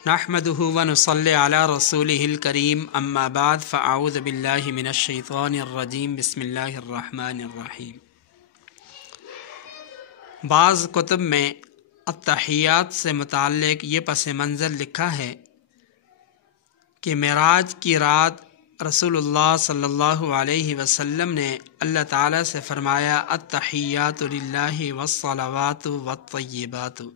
نحمده ونصلی علی رسولہ الکریم اما بعد فاعوذ باللہ من الشیطان الرجیم بسم اللہ الرحمن الرحیم۔ بعض کتب میں التحیات سے متعلق یہ پس منظر لکھا ہے کہ معراج کی رات رسول اللہ صلی اللہ علیہ وسلم نے اللہ تعالیٰ سے فرمایا التحیات للہ والصلوات والطیبات،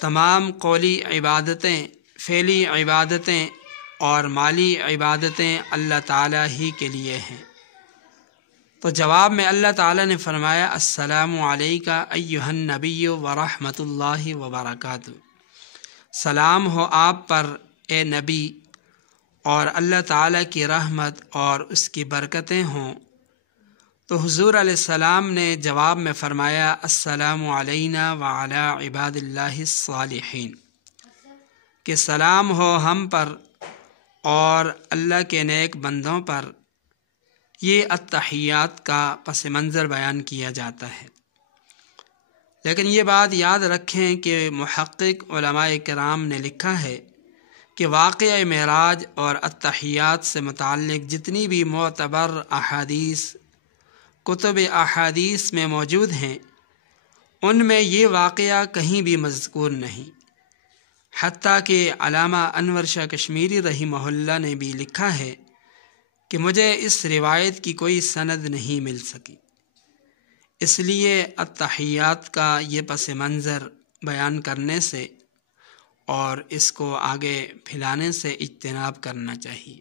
تمام قولی عبادتیں، فعلی عبادتیں اور مالی عبادتیں اللہ تعالیٰ ہی کے لیے ہیں۔ تو جواب میں اللہ تعالیٰ نے فرمایا السلام علیکہ ایہا النبی ورحمۃ اللہ وبرکاتہ، سلام ہو آپ پر اے نبی اور اللہ تعالیٰ کی رحمت اور اس کی برکتیں ہوں۔ تو حضور علیہ السلام نے جواب میں فرمایا السلام علینا وعلی عباد اللہ الصالحین، کہ سلام ہو ہم پر اور اللہ کے نیک بندوں پر۔ یہ التحیات کا پس منظر بیان کیا جاتا ہے، لیکن یہ بات یاد رکھیں کہ محقق علماء کرام نے لکھا ہے کہ واقعہ معراج اور التحیات سے متعلق جتنی بھی معتبر احادیث کتب احادیث میں موجود ہیں، ان میں یہ واقعہ کہیں بھی مذکور نہیں، حتیٰ کہ علامہ انور شاہ کشمیری رحمہ اللہ نے بھی لکھا ہے کہ مجھے اس روایت کی کوئی سند نہیں مل سکی، اس لیے التحیات کا یہ پس منظر بیان کرنے سے اور اس کو آگے پھیلانے سے اجتناب کرنا چاہیے۔